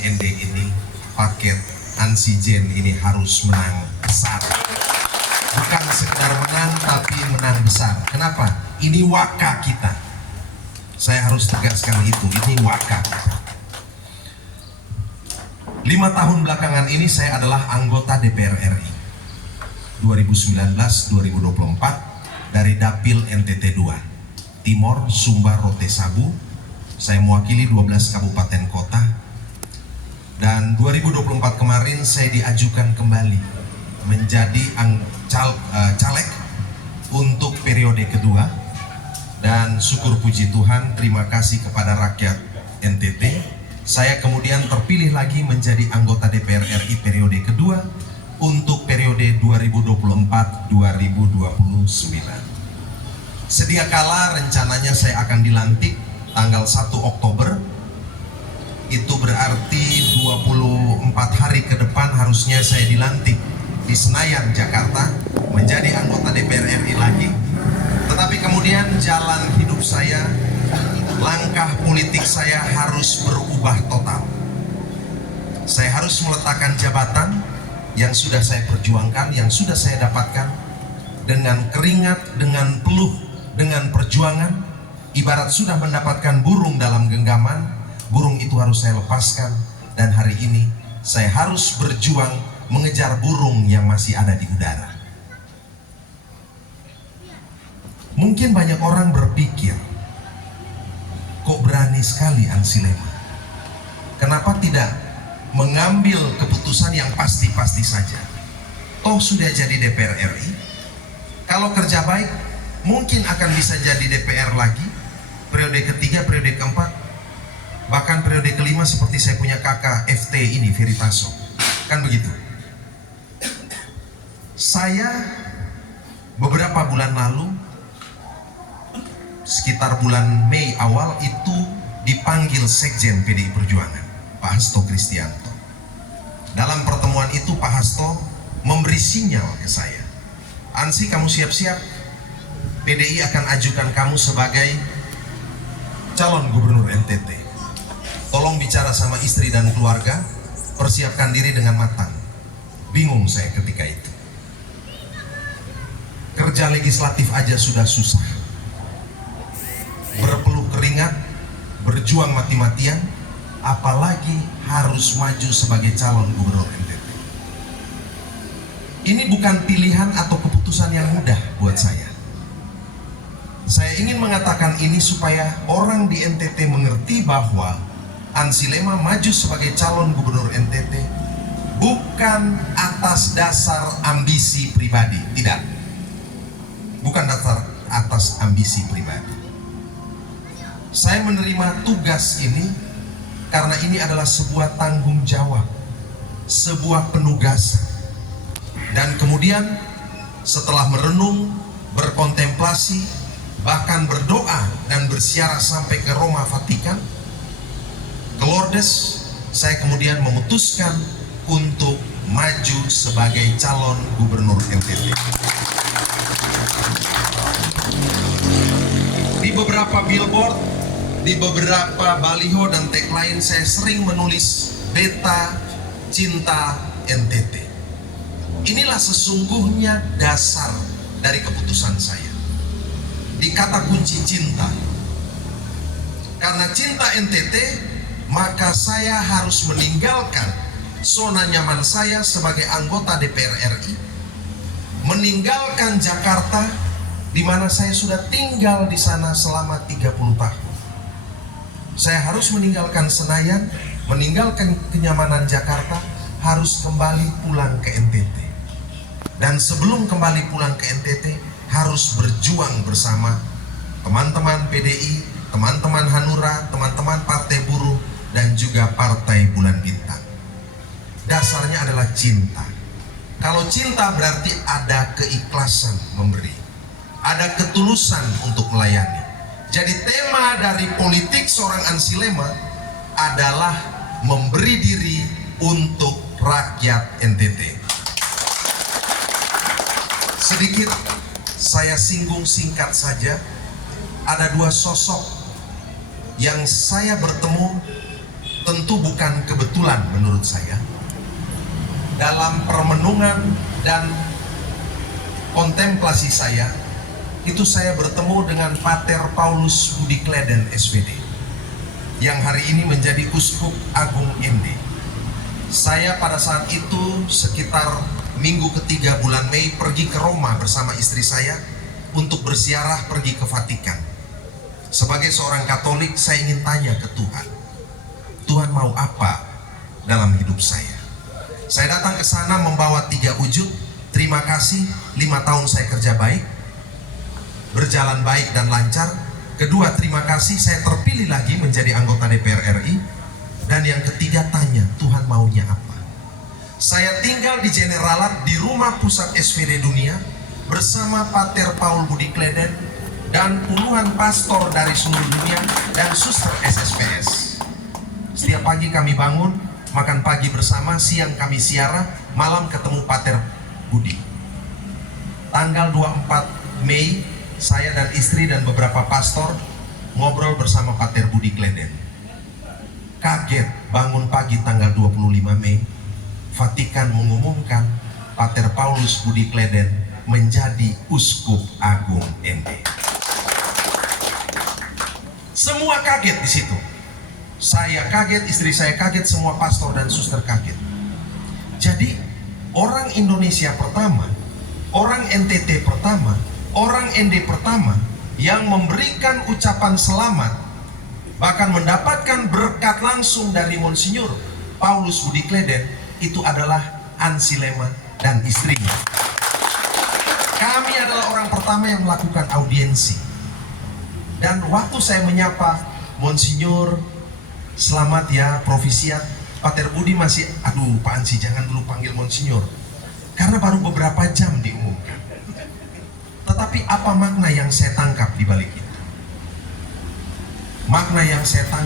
ND ini, paket Ansijen ini harus menang besar. Bukan sekedar menang, tapi menang besar. Kenapa? Ini waka kita. Saya harus tegaskan itu, ini waka. 5 tahun belakangan ini saya adalah anggota DPR RI 2019-2024 dari Dapil NTT 2 Timor, Sumbar, Rote, Sabu. Saya mewakili 12 kabupaten kota. Dan 2024 kemarin saya diajukan kembali menjadi caleg untuk periode kedua. Dan syukur puji Tuhan, terima kasih kepada rakyat NTT, saya kemudian terpilih lagi menjadi anggota DPR RI periode kedua untuk periode 2024-2029. Sedia kala rencananya saya akan dilantik tanggal 1 Oktober. Itu berarti 24 hari ke depan harusnya saya dilantik di Senayan, Jakarta, menjadi anggota DPR RI lagi. Tetapi kemudian jalan hidup saya, langkah politik saya harus berubah total. Saya harus meletakkan jabatan yang sudah saya perjuangkan, yang sudah saya dapatkan dengan keringat, dengan peluh, dengan perjuangan. Ibarat sudah mendapatkan burung dalam genggaman, burung itu harus saya lepaskan. Dan hari ini saya harus berjuang mengejar burung yang masih ada di udara. Mungkin banyak orang berpikir, kok berani sekali Ansi Lema? Kenapa tidak mengambil keputusan yang pasti-pasti saja? Toh sudah jadi DPR RI. Kalau kerja baik, mungkin akan bisa jadi DPR lagi, periode ketiga, periode keempat, bahkan periode kelima seperti saya punya kakak FT ini, Veritaso. Kan begitu. Saya beberapa bulan lalu, sekitar bulan Mei awal itu dipanggil Sekjen PDI Perjuangan, Pak Hasto Kristianto. Dalam pertemuan itu Pak Hasto memberi sinyal ke saya, Ansi, kamu siap-siap, PDI akan ajukan kamu sebagai calon gubernur NTT. Tolong bicara sama istri dan keluarga, persiapkan diri dengan matang. Bingung saya ketika itu. Kerja legislatif aja sudah susah, berpeluh keringat, berjuang mati-matian, apalagi harus maju sebagai calon gubernur NTT. Ini bukan pilihan atau keputusan yang mudah buat saya. Saya ingin mengatakan ini supaya orang di NTT mengerti bahwa Ansi Lema maju sebagai calon gubernur NTT bukan atas dasar ambisi pribadi, tidak. Bukan dasar atas ambisi pribadi. Saya menerima tugas ini karena ini adalah sebuah tanggung jawab, sebuah penugasan. Dan kemudian setelah merenung, berkontemplasi, bahkan berdoa dan bersiarah sampai ke Roma Vatikan, ke Lourdes, saya kemudian memutuskan untuk maju sebagai calon gubernur NTT. Di beberapa billboard, di beberapa baliho dan tagline saya sering menulis Beta Cinta NTT. Inilah sesungguhnya dasar dari keputusan saya. Di kata kunci cinta. Karena cinta NTT, maka saya harus meninggalkan zona nyaman saya sebagai anggota DPR RI, meninggalkan Jakarta di mana saya sudah tinggal di sana selama 30 tahun. Saya harus meninggalkan Senayan, meninggalkan kenyamanan Jakarta, harus kembali pulang ke NTT. Dan sebelum kembali pulang ke NTT, harus berjuang bersama teman-teman PDI, teman-teman Hanura, teman-teman Partai Buruh, dan juga Partai Bulan Bintang. Dasarnya adalah cinta. Kalau cinta berarti ada keikhlasan memberi, ada ketulusan untuk melayani. Jadi tema dari politik seorang Ansi Lema adalah memberi diri untuk rakyat NTT. Sedikit saya singgung singkat saja, ada dua sosok yang saya bertemu tentu bukan kebetulan menurut saya. Dalam permenungan dan kontemplasi saya, itu saya bertemu dengan Pater Paulus Budi Kleden SVD, yang hari ini menjadi Uskup Agung ND. Saya pada saat itu sekitar minggu ketiga bulan Mei pergi ke Roma bersama istri saya untuk berziarah pergi ke Vatikan. Sebagai seorang Katolik, saya ingin tanya ke Tuhan, Tuhan mau apa dalam hidup saya? Saya datang ke sana membawa 3 wujud. Terima kasih, 5 tahun saya kerja baik, berjalan baik dan lancar. Kedua, terima kasih saya terpilih lagi menjadi anggota DPR RI. Dan yang ketiga, tanya Tuhan maunya apa. Saya tinggal di Generalat, di rumah pusat SVD dunia bersama Pater Paul Budi Kleden dan puluhan pastor dari seluruh dunia dan suster SSPS. Setiap pagi kami bangun, makan pagi bersama, siang kami siarah, malam ketemu Pater Budi. Tanggal 24 Mei, saya dan istri dan beberapa pastor ngobrol bersama Pater Budi Kleden. Kaget bangun pagi tanggal 25 Mei, Vatikan mengumumkan Pater Paulus Budi Kleden menjadi Uskup Agung ND. Semua kaget di situ. Saya kaget, istri saya kaget, semua pastor dan suster kaget. Jadi orang Indonesia pertama, orang NTT pertama, orang ND pertama yang memberikan ucapan selamat, bahkan mendapatkan berkat langsung dari Monsinyur Paulus Budi Kleden, itu adalah Ansi-Lema dan istrinya. Kami adalah orang pertama yang melakukan audiensi. Dan waktu saya menyapa, Monsinyur, selamat ya, Provisiat, Pater Budi masih, aduh Pak Ansi jangan dulu panggil Monsinyur, karena baru beberapa jam diumumkan. Tetapi apa makna yang saya tangkap di balik itu? Makna yang saya tangkap